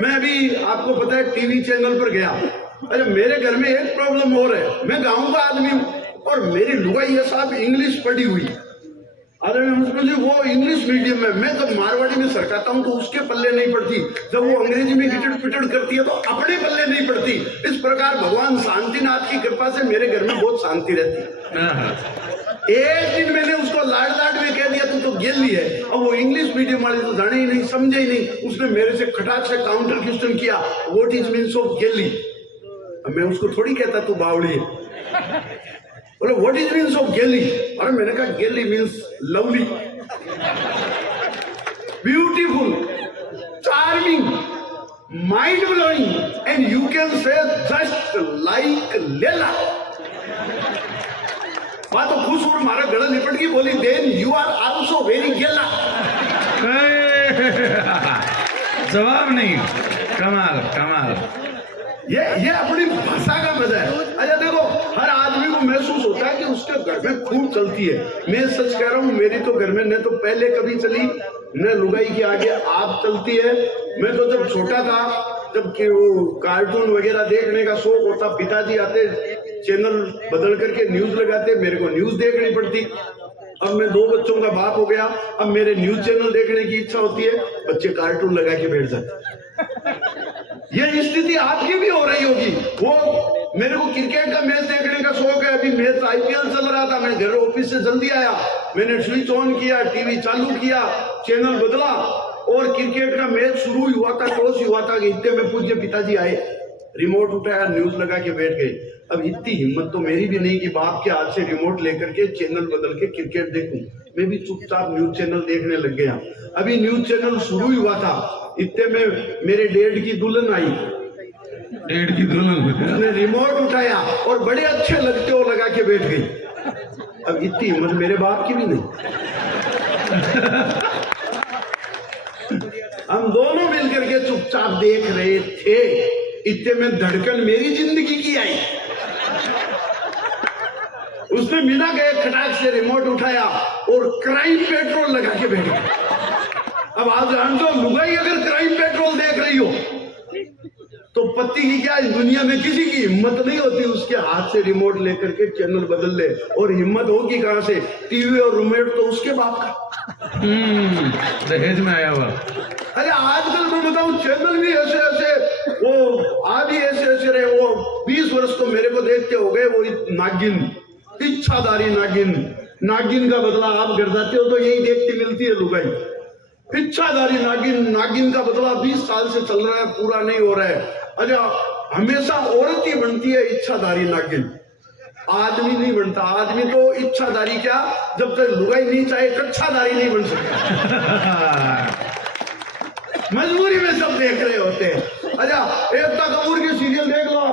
मैं अभी आपको पता है टीवी चैनल पर गया। अच्छा, मेरे घर में एक प्रॉब्लम और है, मैं गांव का आदमी हूँ और मेरी लुगाई है साहब इंग्लिश पढ़ी हुई। अरे मुझे वो इंग्लिश मीडियम में, मैं जब मारवाड़ी में सरकाता हूँ तो उसके पल्ले नहीं पड़ती, जब वो अंग्रेजी में गिटड़ पिटड़ करती है तो अपने पल्ले नहीं पड़ती। इस प्रकार भगवान शांतिनाथ की कृपा से मेरे घर में बहुत शांति रहती है। एक दिन मैंने उसको लाड लाड में कह दिया तू तो गेली है। अब वो इंग्लिश मीडियम वाली तो जाने ही नहीं, समझे ही नहीं। उसने मेरे से खटाक से काउंटर क्वेश्चन किया, व्हाट इज मीन्स ऑफ गेली। अब मैं उसको थोड़ी कहता तू बावड़ी है। बोले व्हाट इज मीन्स ऑफ गेली। और मैंने कहा गेली means lovely, beautiful, charming, mind blowing and you can say just like लेला। बात तो खुश और हमारा गला लिपट गई, बोली then you are also very गेला। जवाब नहीं, कमाल कमाल। ये अपनी भाषा का मजा है। अच्छा देखो, हर आदमी को महसूस होता है कि उसके घर में खूब चलती है। मैं सच कह रहा हूँ, मेरी तो घर में न तो पहले कभी चली न लुगाई के आगे आप चलती है। मैं तो जब छोटा था, जब कि वो कार्टून वगैरह देखने का शौक होता, पिताजी आते चैनल बदल करके न्यूज लगाते, मेरे को न्यूज देखनी पड़ती। अब मैं 2 बच्चों का बाप हो गया, अब मेरे न्यूज चैनल देखने की इच्छा होती है, बच्चे कार्टून लगा के बैठ जाते। ये स्थिति आपकी भी हो रही होगी। वो मेरे को क्रिकेट का मैच देखने का शौक है, अभी मैच आईपीएल चल रहा था, मैं घर ऑफिस से जल्दी आया, मैंने स्विच ऑन किया, टीवी चालू किया, चैनल बदला और क्रिकेट का मैच शुरू हुआ था, टॉस हुआ था। इतने में पूज्य पिताजी आए, रिमोट उठाया, न्यूज लगा के बैठ गए। अब इतनी हिम्मत तो मेरी भी नहीं कि बाप के हाथ से रिमोट लेकर के चैनल बदल के क्रिकेट देखूं। मैं भी चुपचाप न्यूज चैनल देखने लग गया। अभी न्यूज चैनल शुरू हुआ था, इतने में मेरे डेढ़ की दुल्हन आई। डेढ़ की दुल्हन, उसने रिमोट उठाया और बड़े अच्छे लगते हो लगा के बैठ गई। अब इतनी हिम्मत मेरे बाप की भी नहीं। हम दोनों मिलकर के चुपचाप देख रहे थे, इतने में धड़कन मेरी जिंदगी की आई। उसने बिना गए खटाक से रिमोट उठाया और क्राइम पेट्रोल लगा के बैठ गया। अब आप जानते हो, लुगाई अगर क्राइम पेट्रोल देख रही हो तो पति की क्या, इस दुनिया में किसी की हिम्मत नहीं होती उसके हाथ से रिमोट लेकर के चैनल बदल ले। और हिम्मत होगी कहां से, टीवी और रिमोट तो उसके बाप का दहेज में आया हुआ। अरे आजकल मैं बताऊं, चैनल भी ऐसे ऐसे, वो आदि ऐसे ऐसे रहे। वो 20 वर्ष तो मेरे को देखते हो गए, वो नागिन, इच्छाधारी नागिन। नागिन का बदला आप घर जाते हो तो यही देखती मिलती है लुगाई। इच्छाधारी नागिन, नागिन का बदला 20 साल से चल रहा है, पूरा नहीं हो रहा है। अच्छा, हमेशा औरत ही बनती है इच्छाधारी नागिन, आदमी नहीं बनता। आदमी तो इच्छाधारी क्या, जब तक लुगाई नहीं चाहे कच्छाधारी नहीं बन सकता। मजबूरी में सब देख रहे होते हैं। अच्छा, एकता कपूर के सीरियल देख लो,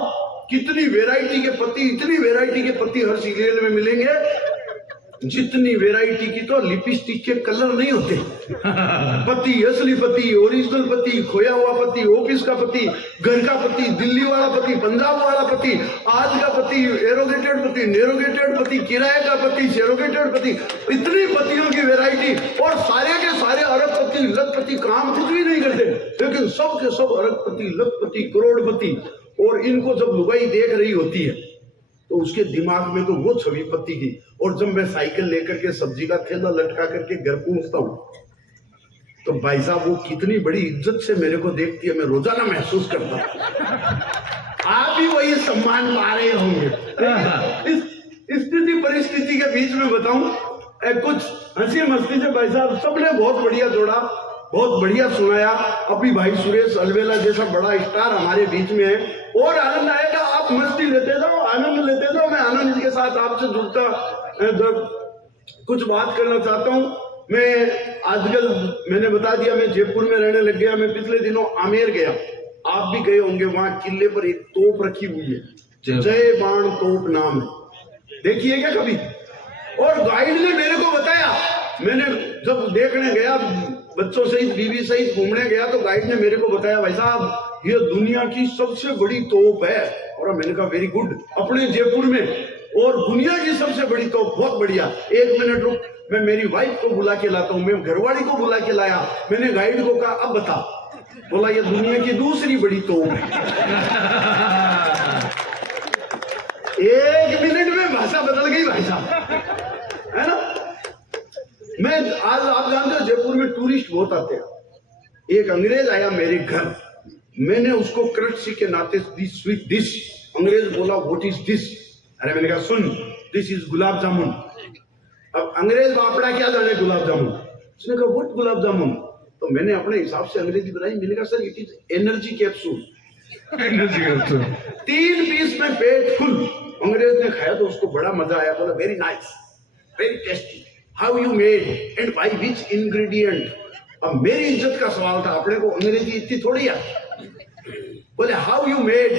कितनी वैरायटी के पति, इतनी वैरायटी के पति हर सीरियल में मिलेंगे, जितनी वैरायटी की तो लिपस्टिक के कलर नहीं होते। पति, असली पति, ओरिजिनल पति, खोया हुआ पति, ऑफिस का पति, घर का पति, दिल्ली वाला पति, पंजाब वाला पति, आज का पति, एरोगेटेड पति, नेरोगेटेड पति, किराए का पति, सेरोगेटेड पति, इतनी पतियों की वैरायटी। और सारे के सारे अरबपति, लखपति, काम कुछ भी नहीं करते, लेकिन सब के सब अरबपति, लखपति, करोड़पति। और इनको जब लुगाई देख रही होती है तो उसके दिमाग में तो वो छवि पति की। और जब मैं साइकिल लेकर के सब्जी का थैला लटका करके घर पहुंचता हूँ तो भाई साहब वो कितनी बड़ी इज्जत से मेरे को देखती है, मैं रोजाना महसूस करता हूँ। आप भी वही सम्मान पा रहे होंगे। इस स्थिति परिस्थिति के बीच में बताऊं, कुछ हंसी मस्ती से भाई साहब सबने बहुत बढ़िया जोड़ा, बहुत बढ़िया सुनाया। अभी भाई सुरेश अलवेला जैसा बड़ा स्टार हमारे बीच में है, और आनंद आएगा। आप मस्ती लेते जाओ, आनंद लेते जाओ। मैं आनंद के साथ आपसे जुड़ता जब कुछ बात करना चाहता हूँ। मैं आजकल मैंने बता दिया, मैं जयपुर में रहने लग गया। मैं पिछले दिनों आमेर गया, आप भी गए होंगे। वहां किले पर एक तोप रखी हुई है, जय बाण तोप नाम है, देखिए क्या कभी? और गाइड ने मेरे को बताया, मैंने जब देखने गया, बच्चों सहित बीवी सहित घूमने गया, तो गाइड ने मेरे को बताया, भाई साहब ये दुनिया की सबसे बड़ी तोप है। और मैंने कहा वेरी गुड, अपने जयपुर में, और दुनिया की सबसे बड़ी तोप, बहुत बढ़िया। 1 मिनट रुक, मैं मेरी वाइफ को बुला के लाता हूँ। मैं घरवाली को बुला के लाया। मैंने गाइड को कहा अब बता बोला ये दुनिया की दूसरी बड़ी तोप है। एक मिनट में भाषा बदल गई भाई साहब, है ना। मैं आज आप जानते हो जयपुर में टूरिस्ट बहुत आते हैं। एक अंग्रेज आया मेरे घर, मैंने उसको कर्टसी के नाते दी स्वीट डिश। अंग्रेज बोला व्हाट इज दिस? अरे मैंने कहा सुन, दिस इज गुलाब जामुन। अब अंग्रेज बापड़ा क्या जाने गुलाब जामुन। उसने कहा व्हाट गुलाब जामुन? तो मैंने अपने हिसाब से अंग्रेजी बनाई। मैंने कहा sir it is energy capsule. Energy capsule. 3 piece में पेट फुल। अंग्रेज ने खाया तो उसको बड़ा मजा आया, बोला very nice, very tasty, how you made and by which ingredient. अब मेरी इज्जत का सवाल था, अपने को अंग्रेजी इतनी थोड़ी है। बोले how you made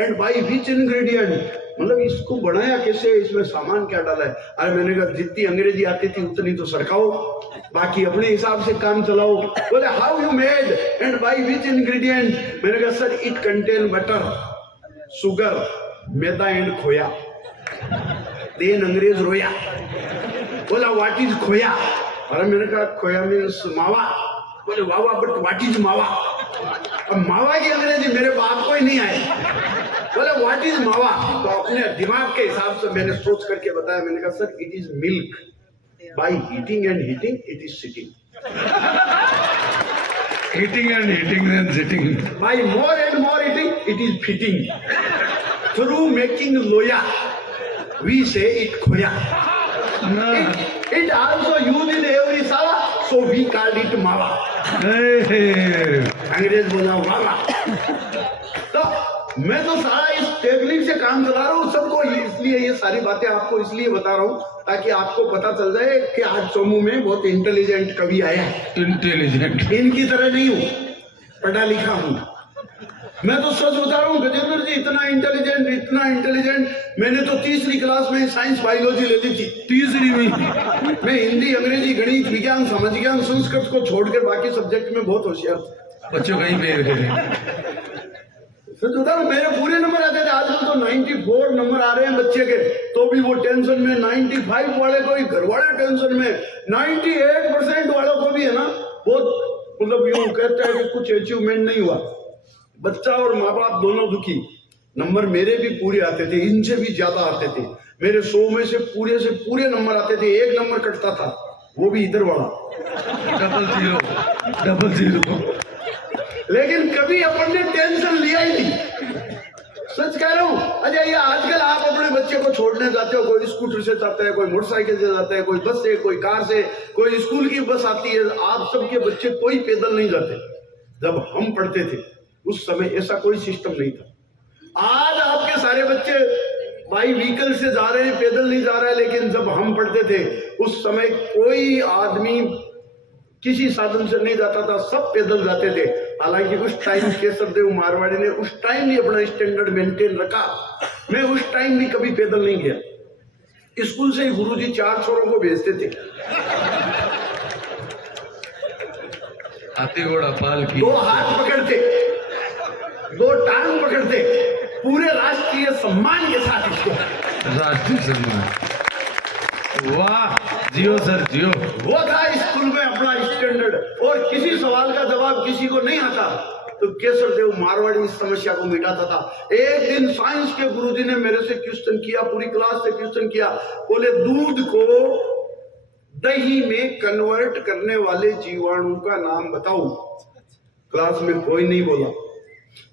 and by which ingredient, मतलब इसको बनाया कैसे, इसमें सामान क्या डाला है। अरे मैंने कहा जितनी अंग्रेजी आती थी उतनी तो सरकाओ, बाकी अपने हिसाब से काम चलाओ। बोले how you made and by which ingredient. मैंने कहा sir it contain butter, sugar, maida and खोया। देन अंग्रेज रोया, बोला व्हाट इज खोया? अरे मैंने कहा खोया मीन्स मावा। बोले वाह वाह बट व्हाट इज मावा? अब मावा की अंग्रेजी मेरे बाप को ही नहीं आए। बोले व्हाट इज मावा? तो अपने दिमाग के हिसाब से मैंने सोच करके बताया। मैंने कहा sir it is milk, by heating and heating it is sitting, heating and heating and sitting, by more and more heating it is fitting, through making लोया वी से इट खोया, it also used in every sawa, so we called it मावा। अंग्रेज बोला मावा। तो मैं तो सारा इस टेक्निक से काम चला रहा हूँ सबको, इसलिए ये सारी बातें आपको इसलिए बता रहा हूँ ताकि आपको पता चल जाए कि आज चोमू में बहुत इंटेलिजेंट कवि आया है। इंटेलिजेंट, इनकी तरह नहीं हूँ, पढ़ा लिखा हूँ। मैं तो सच बता रहा हूँ गजेंद्र जी, इतना इंटेलिजेंट, मैंने तो 3री क्लास में साइंस बायोलॉजी ले ली थी। 3री में मैं हिंदी, अंग्रेजी, गणित, विज्ञान, समाज ज्ञान, संस्कृत को छोड़कर बाकी सब्जेक्ट में बहुत होशियार था। बच्चों कहीं पे सच बता रहा हूँ, मेरे पूरे नंबर आते थे। आजकल तो 94 नंबर आ रहे हैं बच्चे के, तो भी वो टेंशन में। 95 वाले को ही घर वाले टेंशन में, 98% वालों को भी है ना बहुत, मतलब यूं कहते हैं कि कुछ अचीवमेंट नहीं हुआ। बच्चा और माँ बाप दोनों दुखी। नंबर मेरे भी पूरे आते थे, इनसे भी ज्यादा आते थे। मेरे 100 में से पूरे नंबर आते थे। 1 नंबर कटता था, वो भी इधर वाला, डबल जीरो। लेकिन कभी अपन ने टेंशन लिया ही नहीं। सच कह रहा हूँ। अच्छा ये आजकल आप अपने बच्चे को छोड़ने जाते हो, कोई स्कूटर से जाता है, कोई मोटरसाइकिल से जाता है, कोई बस से, कोई कार से, कोई स्कूल की बस आती है। आप सबके बच्चे कोई पैदल नहीं जाते। जब हम पढ़ते थे उस समय ऐसा कोई सिस्टम नहीं था। आज आपके सारे बच्चे बाई व्हीकल से जा रहे हैं, पैदल नहीं जा रहा है। लेकिन जब हम पढ़ते थे उस समय कोई आदमी किसी साधन से नहीं जाता था, सब पैदल जाते थे। हालांकि उस टाइम केशवदेव मारवाड़ी ने उस टाइम भी अपना स्टैंडर्ड मेंटेन रखा। मैं उस टाइम भी कभी पैदल नहीं गया। स्कूल से ही गुरुजी 4 छोरों को भेजते थे। हाथी घोड़ा पाल की, 2 हाथ पकड़ते, 2 टांग पकड़ते, पूरे राष्ट्रीय सम्मान के साथ इसको। राष्ट्रीय सम्मान, वाह जियो सर जियो। वो था स्कूल में अपना स्टैंडर्ड। और किसी सवाल का जवाब किसी को नहीं आता तो केशवदेव मारवाड़ी इस समस्या को मिटाता था। एक दिन साइंस के गुरुजी ने मेरे से क्वेश्चन किया, पूरी क्लास से क्वेश्चन किया। बोले दूध को दही में कन्वर्ट करने वाले जीवाणु का नाम बताओ। क्लास में कोई नहीं बोला।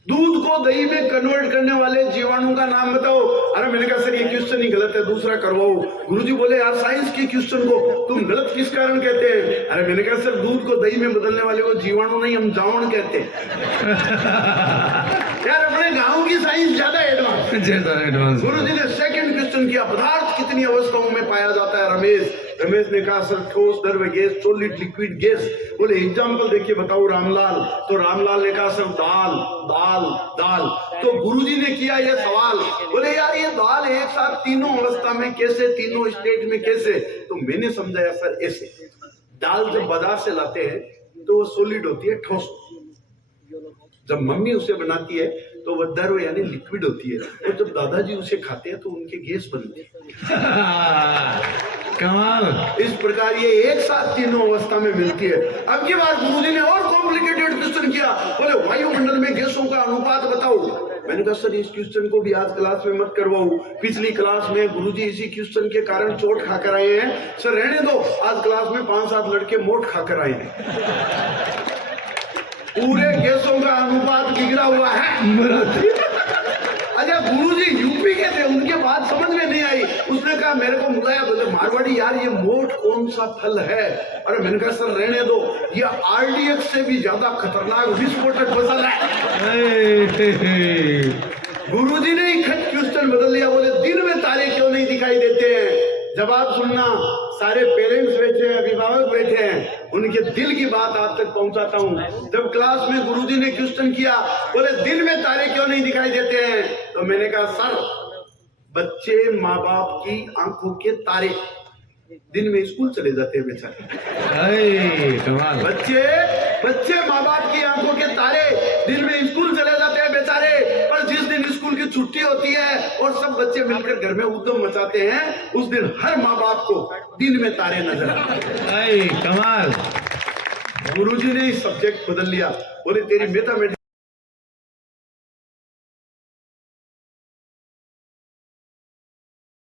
दूध को दही में कन्वर्ट करने वाले जीवाणु का नाम बताओ। अरे मैंने कहा सर ये क्वेश्चन ही गलत है, दूसरा करवाओ। गुरुजी बोले यार साइंस के क्वेश्चन को तुम गलत किस कारण कहते हैं? अरे मैंने कहा सर दूध को दही में बदलने वाले को जीवाणु नहीं, हम जावण कहते यार अपने गांव की साइंस ज्यादा एडवांस। गुरुजी ने सेकंड क्वेश्चन किया, पदार्थ कितनी अवस्थाओं में पाया जाता है? रमेश ने कहा सर ठोस, द्रव गैस, सॉलिड, लिक्विड, गैस। बोले एग्जाम्पल देखिए बताओ रामलाल। तो रामलाल ने कहा सर दाल दाल दाल। तो गुरुजी ने किया ये सवाल, बोले यार ये दाल एक साथ तीनों अवस्था में कैसे, तीनों स्टेट में कैसे? तो मैंने समझाया सर ऐसे, दाल जब बाजार से लाते हैं तो वो सॉलिड होती है, ठोस। जब मम्मी उसे बनाती है तो वह द्रव यानी लिक्विड होती है, और जब दादाजी उसे खाते हैं तो उनके गैस बनती है। कमाल। इस प्रकार ये एक साथ तीनों अवस्था में मिलती है। अब की बार गुरुजी ने और कॉम्प्लिकेटेड क्वेश्चन किया। बोले अनुपात बताओ। मैंने कहा सर इस क्वेश्चन को भी आज क्लास में मत करवाओ, पिछली क्लास में गुरुजी इसी क्वेश्चन के कारण चोट खाकर आए हैं। सर रहने दो, आज क्लास में 5-7 लड़के मोट खाकर आए हैं। पूरे केसों का अनुपात बिगड़ा हुआ है। अच्छा गुरुजी यूपी के थे, उनके बात समझ में नहीं आई। उसने कहा मेरे को बुलाया, बोले मारवाड़ी यार ये मोट कौन सा फल है? अरे मैंने कहा सर रहने दो, ये आरडीएक्स से भी ज्यादा खतरनाक विस्फोटक फसल है। गुरुजी ने इकट्ठ क्वेश्चन बदल दिया, बोले दिन में तारे क्यों नहीं दिखाई देते हैं? जवाब सुनना, सारे पेरेंट्स बैठे हैं, अभिभावक बैठे हैं, उनके दिल की बात आप तक पहुंचाता हूं। जब क्लास में गुरुजी ने क्वेश्चन किया, बोले दिन में तारे क्यों नहीं दिखाई देते हैं? तो मैंने कहा सर बच्चे माँ बाप की आंखों के तारे, दिन में स्कूल चले जाते हैं बेचारे। कमाल। बच्चे माँ बाप की आंखों के तारे, दिन में स्कूल चले जाते हैं बेचारे। पर जिस दिन स्कूल की छुट्टी होती है और सब बच्चे मिलकर घर में उद्यम मचाते हैं, उस दिन हर माँ बाप को दिन में तारे नजर आते हैं। कमाल। गुरुजी ने सब्जेक्ट बदल लिया, बोले तेरी मैथमेटिक्स